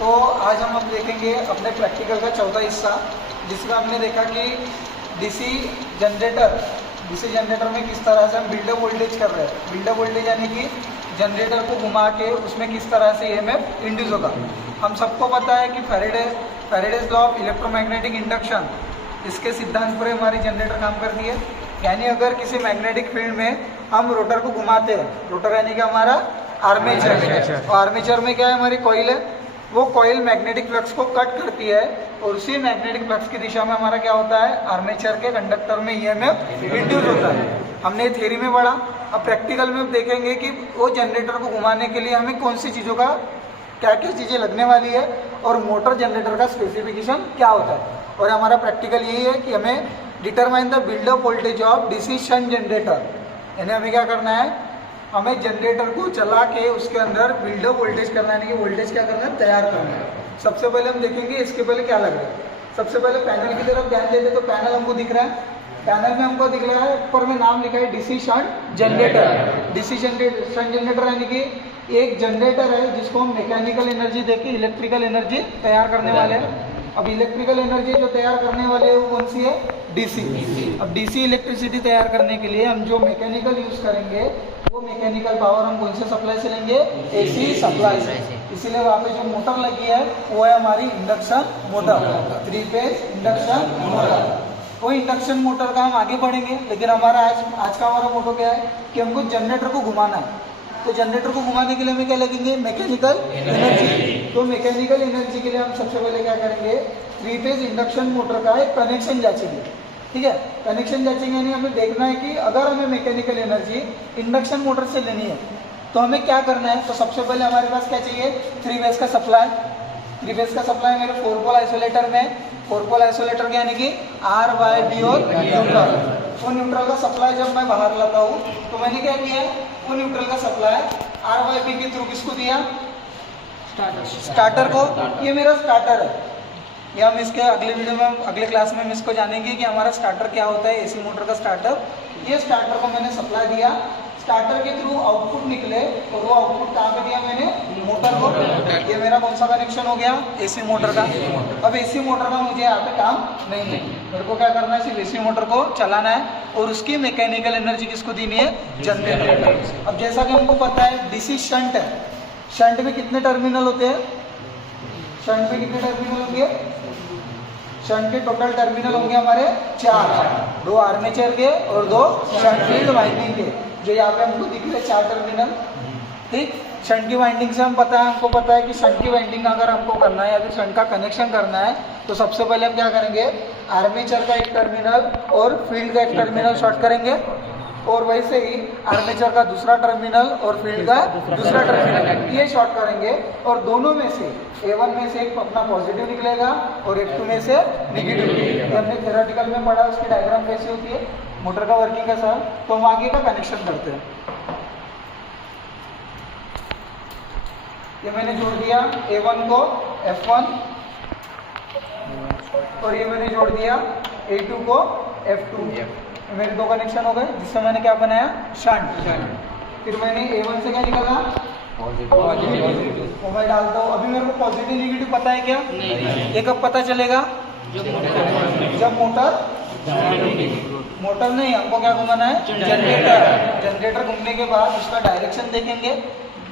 तो आज हम देखेंगे अपने प्रैक्टिकल का चौथा हिस्सा, जिसमें हमने देखा कि डीसी जनरेटर में किस तरह से हम बिल्डअप वोल्टेज कर रहे हैं। बिल्डअप वोल्टेज यानी कि जनरेटर को घुमा के उसमें किस तरह से ईएमएफ इंड्यूस होगा। हम सबको पता है कि Faraday's law of electromagnetic induction, इसके सिद्धांत पर हमारी जनरेटर काम करती है। यानी अगर किसी मैग्नेटिक फील्ड में हम रोटर को घुमाते हैं, रोटर यानी कि हमारा आर्मेचर है, और आर्मेचर में क्या है, हमारी कॉइल है। वो कॉइल मैग्नेटिक फ्लक्स को कट करती है और उसी मैग्नेटिक फ्लक्स की दिशा में हमारा क्या होता है, आर्मेचर के कंडक्टर में ईएमएफ इंड्यूस होता है। हमने ये थ्योरी में पढ़ा। अब प्रैक्टिकल में देखेंगे कि वो जनरेटर को घुमाने के लिए हमें कौन सी चीज़ों का क्या क्या चीज़ें लगने वाली है और मोटर जनरेटर का स्पेसिफिकेशन क्या होता है। और हमारा प्रैक्टिकल यही है कि हमें determine the buildup voltage of DC shunt generator, यानी हमें क्या करना है, हमें जनरेटर को चला के उसके अंदर बिल्डअप वोल्टेज करना है, यानी कि वोल्टेज क्या करना है, तैयार करना है। सबसे पहले हम देखेंगे इसके पहले क्या लग रहा है। सबसे पहले पैनल की तरफ ध्यान देते तो पैनल हमको दिख रहा है। पैनल में हमको दिख रहा है, ऊपर में नाम लिखा है DC shunt generator. DC shunt generator यानी कि एक जनरेटर है जिसको हम मैकेनिकल एनर्जी देके इलेक्ट्रिकल एनर्जी तैयार करने वाले हैं। अब इलेक्ट्रिकल एनर्जी जो तैयार करने वाले हैं वो कौन सी है, डीसी। अब डीसी इलेक्ट्रिसिटी तैयार करने के लिए हम जो मैकेनिकल यूज करेंगे वो मैकेनिकल पावर हम कौन से सप्लाई से लेंगे, एसी सप्लाई से। इसीलिए वहाँ पे जो मोटर लगी है वो है हमारी induction motor, 3 phase induction motor. वो इंडक्शन मोटर का हम आगे बढ़ेंगे, लेकिन हमारा आज का हमारा मोटो क्या है कि हमको जनरेटर को घुमाना है। तो जनरेटर को घुमाने के लिए हमें क्या लगेंगे, मैकेनिकल एनर्जी। तो मैकेनिकल एनर्जी के लिए हम सबसे पहले क्या करेंगे, 3 फेज इंडक्शन मोटर का एक कनेक्शन जांचेंगे। ठीक है, कनेक्शन जांचेंगे यानी हमें देखना है कि अगर हमें मैकेनिकल एनर्जी इंडक्शन मोटर से लेनी है तो हमें क्या करना है। तो सबसे पहले हमारे पास क्या चाहिए, 3 फेज का सप्लाई। 3 फेज का सप्लाई मेरे 4 पोल आइसोलेटर में, 4 पोल आइसोलेटर यानी कि आर वाई बी और न्यूट्रल। वो न्यूट्रल का सप्लाई जब मैं बाहर लाता हूँ तो मैंने क्या किया, वो न्यूट्रल का सप्लाई आर वाई बी के थ्रू किसको दिया, स्टार्टर को। ये मेरा स्टार्टर है। ये हम इसके अगले वीडियो में अगले क्लास में हम इसको जानेंगे कि हमारा स्टार्टर क्या होता है, एसी मोटर का स्टार्टर। ये स्टार्टर को मैंने सप्लाई दिया, स्टार्टर के थ्रू आउटपुट निकले और वो आउटपुट कहाँ पे दिया मैंने, मोटर को। ये मेरा कौन सा कनेक्शन हो गया, एसी मोटर का। अब एसी मोटर का मुझे यहाँ पे काम नहीं है, मेरे को क्या करना है, सिर्फ एसी मोटर को चलाना है और उसकी मैकेनिकल एनर्जी किसको देनी है, जनरेटर। अब जैसा कि हमको पता है डीसी शंट है, शंट में कितने टर्मिनल होते हैं, शंट में कितने टर्मिनल होंगे, शंट के टोटल टर्मिनल होंगे हमारे 4, 2 आर्मेचर के और 2 शंट फील्ड वाइंडिंग के, जो यहाँ पे हमको दिख रहे 4 टर्मिनल। ठीक, शंट की वाइंडिंग से हम पता है, हमको पता है कि शंट की वाइंडिंग अगर हमको करना है या फिर शंट का कनेक्शन करना है तो सबसे पहले हम क्या करेंगे, आर्मेचर का एक टर्मिनल और फील्ड का एक टर्मिनल शॉर्ट करेंगे, और वैसे ही आर्मेचर का दूसरा टर्मिनल और फील्ड का दूसरा टर्मिनल ये शॉर्ट करेंगे। और दोनों में से A1 में से एक अपना पॉजिटिव निकलेगा और A2 में से नेगेटिव। हमने थ्योरेटिकल में पढ़ा, उसकी डायग्राम कैसी होती है, मोटर का वर्किंग कैसा है। तो हम आगे का कनेक्शन करते हैं। ये मैंने जोड़ दिया A1 को F1 और ये मैंने जोड़ दिया A2 को F2। मेरे 2 कनेक्शन हो गए, जिससे मैंने क्या बनाया, शंट। फिर मैंने A1 से क्या निकाला, पॉजिटिव। मैं डालता हूँ, अभी मेरे को पॉजिटिव नेगेटिव पता है क्या, ये कब पता चलेगा, जब मोटर नहीं, हमको क्या घुमाना है, जनरेटर। जनरेटर घूमने के बाद उसका डायरेक्शन देखेंगे।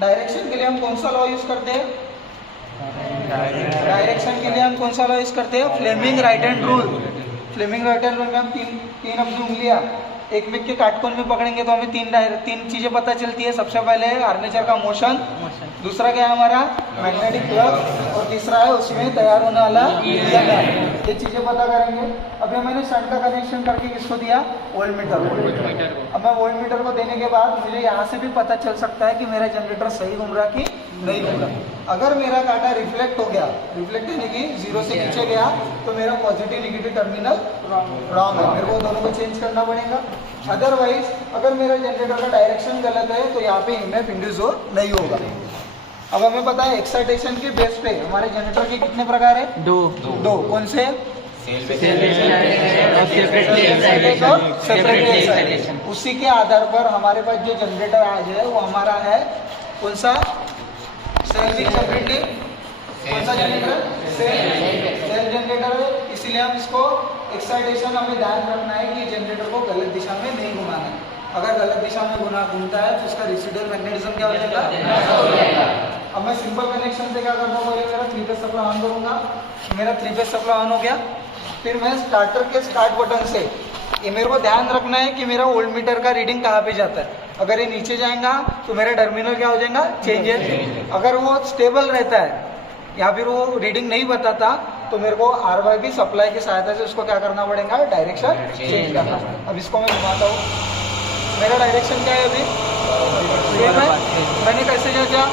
डायरेक्शन के लिए हम कौन सा लॉ यूज करते हैं, डायरेक्शन के लिए हम कौन सा लॉ यूज करते हैं, Fleming right hand rule. Fleming right hand rule में हम तीन अपनी उंगलियां एक में के काटकोन में पकड़ेंगे तो हमें तीन चीजें पता चलती है। सबसे पहले है आर्मेचर का मोशन, दूसरा क्या है हमारा मैग्नेटिक फ्लक्स, और तीसरा है उसमें तैयार होने वाला ईएमएफ। ये चीजें पता करेंगे। अभी मैंने शंट का कनेक्शन करके किसको दिया, वोल्टमीटर। अब मैं वोल्टमीटर को देने के बाद मुझे यहाँ से भी पता चल सकता है कि मेरा जनरेटर सही घूम रहा कि नहीं घूम रहा। अगर मेरा कांटा रिफ्लेक्ट हो गया, रिफ्लेक्ट यानी कि 0 से नीचे गया, तो मेरा पॉजिटिव नेगेटिव टर्मिनल रॉन्ग है, मेरे को दोनों को चेंज करना पड़ेगा। अदरवाइज अगर मेरा जनरेटर का डायरेक्शन गलत है तो यहाँ पे ईएमएफ इंड्यूस नहीं होगा। अब हमें पता है एक्साइटेशन के बेस पे हमारे जनरेटर के कितने प्रकार है, दो। कौन से, सेपरेटली एक्साइटेशन। उसी के आधार पर हमारे पास जो जनरेटर आज है वो हमारा है कौन सा, सेल्फ सेपरेटली, कौन सा एक्साइटेशन हमें ध्यान रखना है कि जनरेटर को गलत दिशा में नहीं घुमाना है। अगर गलत दिशा में घूमता है तो उसका रेसिडुअल मैग्नेटिज्म क्या हो जाएगा। अब मैं सिंपल कनेक्शन से क्या करता हूँ, मेरा 3 फेज सप्लाई ऑन करूंगा, मेरा 3 फेज सप्लाई ऑन हो गया। फिर मैं स्टार्टर के स्टार्ट बटन से ये मेरे को ध्यान रखना है कि मेरा वोल्ट मीटर का रीडिंग कहाँ पे जाता है। अगर ये नीचे जाएगा तो मेरा टर्मिनल क्या हो जाएगा, चेंजेस। अगर वो स्टेबल रहता है या फिर वो रीडिंग नहीं बताता तो मेरे को RYB सप्लाई की सहायता से उसको क्या करना पड़ेगा, डायरेक्शन चेंज करना। अब इसको मैं घुमाता हूँ, मेरा डायरेक्शन क्या है अभी ये मैंने कैसे किया,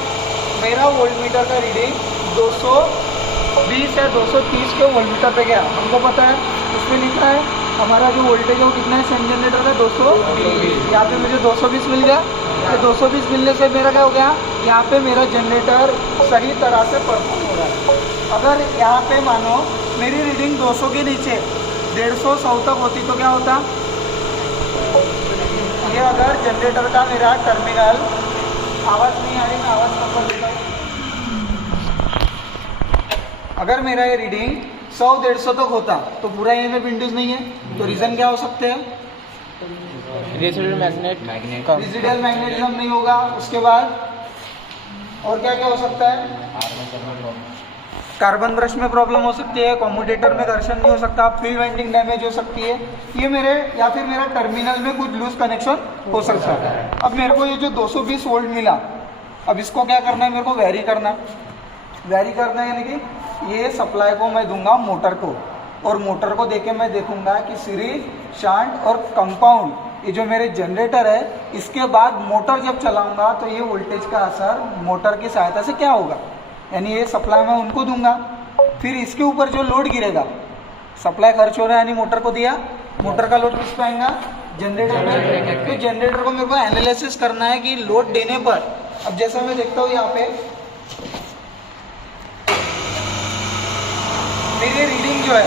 मेरा वोल्ट मीटर का रीडिंग 220 या 230 के वोल्ट मीटर पे गया। हमको पता है उसमें लिखा है हमारा जो वोल्टेज है वो कितना है शन जनरेटर का 220। यहाँ पे मुझे 220 मिल गया। तो 220 मिलने से मेरा क्या हो गया, यहाँ पे मेरा जनरेटर सही तरह से परफॉर्म हो रहा है। अगर यहाँ पे मानो मेरी रीडिंग 200 के नीचे 150-100 तक होती तो क्या होता, ये अगर जनरेटर का मेरा टर्मिनल, आवाज़ नहीं आ रही, मैं आवाज़ कम कर देता हूँ। अगर मेरा ये रीडिंग 100-150 तक होता तो पूरा EMF इंड्यूस नहीं है। तो रीज़न क्या हो सकते हैं, रेसिडुअल मैग्नेटिज्म नहीं होगा। उसके बाद और क्या क्या हो सकता है, कार्बन ब्रश में प्रॉब्लम हो सकती है, कम्यूटेटर में घर्षण नहीं हो सकता, फील्ड वाइंडिंग डैमेज हो सकती है, ये मेरे या फिर मेरा टर्मिनल में कुछ लूज कनेक्शन हो सकता है। अब मेरे को ये जो 220 वोल्ट मिला, अब इसको क्या करना है, मेरे को वेरी करना है, यानी कि ये सप्लाई को मैं दूंगा मोटर को, और मोटर को देके मैं देखूंगा कि सीरीज, शंट और कंपाउंड, ये जो मेरे जनरेटर है, इसके बाद मोटर जब चलाऊंगा तो ये वोल्टेज का असर मोटर की सहायता से क्या होगा, यानी ये सप्लाई मैं उनको दूंगा। फिर इसके ऊपर जो लोड गिरेगा, सप्लाई खर्च हो रहा है यानी मोटर को दिया, मोटर का लोड किस पे आएगा, जनरेटर पे। तो जनरेटर को मेरे को एनालिसिस करना है कि लोड देने पर, अब जैसा मैं देखता हूँ यहाँ पे मेरी रीडिंग जो है,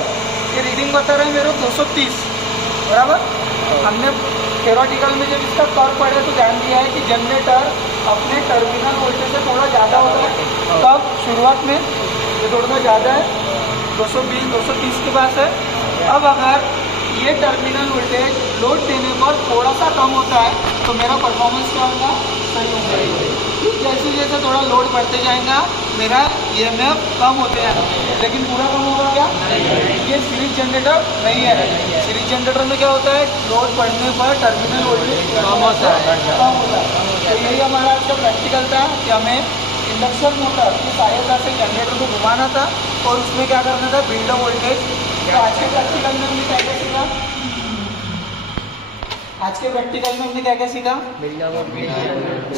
ये रीडिंग बता रहा है मेरे 230 बराबर। हमने थ्योरेटिकल में जब इसका कर्व पढ़े तो ध्यान दिया है कि जनरेटर अपने टर्मिनल वोल्टेज से थोड़ा ज़्यादा होता है। तब शुरुआत में ये थोड़ा ज़्यादा है, 220-230 के पास है। अब अगर ये टर्मिनल वोल्टेज लोड देने पर थोड़ा सा कम होता है तो मेरा परफॉर्मेंस क्या होगा, सही होगा। जैसे जैसे थोड़ा लोड बढ़ते जाएगा मेरा EMF कम होते हैं, लेकिन पूरा कम होगा क्या, ये सीरीज जनरेटर नहीं है। सीरीज जनरेटर में क्या होता है, लोड बढ़ने पर टर्मिनल वोल्टेज कम होता है। तो यही हमारा आज का प्रैक्टिकल था कि हमें इंडक्शन मोटर की सहायता से जनरेटर को घुमाना था और उसमें क्या करना था, बिल्डअप वोल्टेज। तो आज के प्रैक्टिकल में हमने क्या क्या सीखा,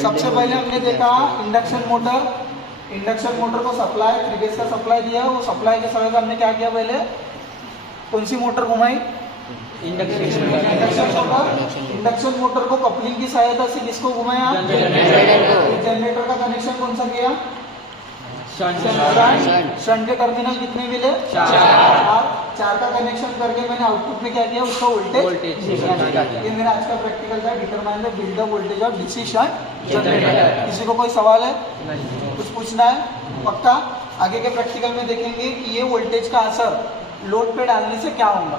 सबसे पहले हमने देखा इंडक्शन मोटर को सप्लाई 3 फेज का सप्लाई दिया, वो सप्लाई के समय हमने क्या किया, पहले कौन सी मोटर घुमाई, इंडक्शन मोटर को कपलिंग की सहायता से किसको घुमाया, जनरेटर का कनेक्शन कौन सा किया, शंट के टर्मिनल कितने मिले, 4 का कनेक्शन करके मैंने आउटपुट में क्या किया, उसका वोल्टेज। ये मेरा आज का प्रैक्टिकल था, determine the buildup voltage of DC shunt generator. किसी को कोई सवाल है, कुछ पूछना है, पक्का। आगे के प्रैक्टिकल में देखेंगे कि ये वोल्टेज का असर लोड पे डालने से क्या होगा।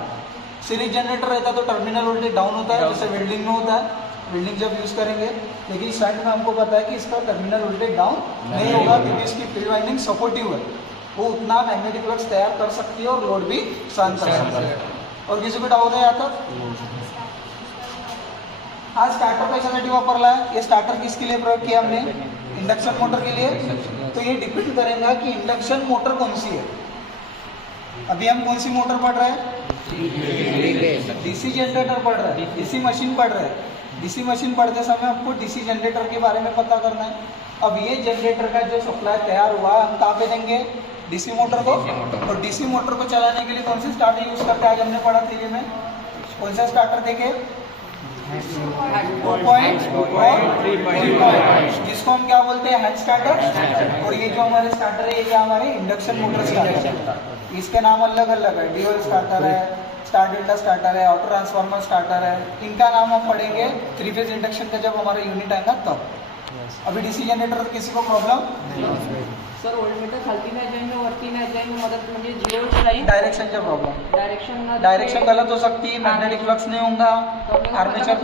सीरीज जनरेटर रहता तो टर्मिनल वोल्टेज डाउन होता है, जैसे वेल्डिंग में होता है, वेल्डिंग जब यूज़ करेंगे। लेकिन शंट में हमको पता है कि इसका टर्मिनल वोल्टेज डाउन नहीं होगा, क्योंकि इसकी फील्ड वाइंडिंग सपोर्टिव है, वो उतना मैग्नेटिक फ्लक्स तैयार कर सकती है और लोड भी सहन कर सकती है। और किसी को डाउट है यहाँ तक? आज स्टार्टर कशासाठी वापरला है, ये स्टार्टर किसके लिए प्रयोग किया हमने, इंडक्शन मोटर के लिए। तो ये डिपेंड करेगा कि इंडक्शन मोटर कौन सी है। अभी हम कौन सी मोटर पढ़ रहे हैं, डीसी जनरेटर पढ़ रहे हैं, डीसी मशीन पढ़ रहे हैं। डीसी मशीन पढ़ते समय आपको डीसी जनरेटर के बारे में पता करना है। अब ये जनरेटर का जो सप्लाई तैयार हुआ हम कहाँ पे देंगे, डीसी मोटर को। और डीसी मोटर को चलाने के लिए कौन सी स्टार्टर यूज करते हैं, आज हमने पढ़ा थ्योरी में, कौन सा स्टार्टर देखे, 2 पॉइंट और 3 पॉइंट, जिसको हम क्या बोलते हैं, हैंड स्टार्टर। और ये जो हमारे स्टार्टर है, ये हमारे इंडक्शन मोटर स्टार्टर है। इसके नाम अलग अलग है, ड्यूअल स्टार्टर है, स्टार डेल्टा स्टार्टर है, ऑटो ट्रांसफार्मर स्टार्टर है। इनका नाम हम पढ़ेंगे 3 फेज इंडक्शन का जब हमारा यूनिट आएगा तब। अभी डीसी जनरेटर किसी को प्रॉब्लम सर व्होल्टमीटर खालती नाही जाएंगे वरती नाही जाएंगे मदद म्हणजे जीरो राहील डायरेक्शनचा प्रॉब्लेम, डायरेक्शन डायरेक्शन गलत हो सकती है, मैग्नेटिक फ्लक्स नहीं होगा। आर्मेचर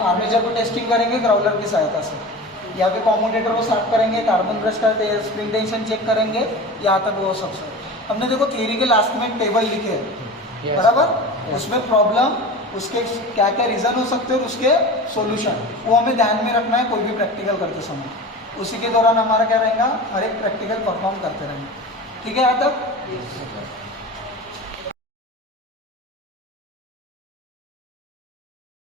आर्मेचर को टेस्टिंग करेंगे ग्राउलर की सहायता से, यहाँ पे कॉम्यूटेटर को साफ करेंगे, कार्बन ब्रश का स्प्रिंग टेंशन चेक करेंगे, यहाँ तक वो सब सर। हमने देखो थ्योरी के लास्ट में एक टेबल लिखे हैं बराबर, उसमें प्रॉब्लम, उसके क्या क्या रीज़न हो सकते हैं और उसके सॉल्यूशन, वो हमें ध्यान में रखना है कोई भी प्रैक्टिकल करते समय। उसी के दौरान हमारा क्या रहेगा, हर एक प्रैक्टिकल परफॉर्म करते रहेंगे। ठीक है यहाँ तक?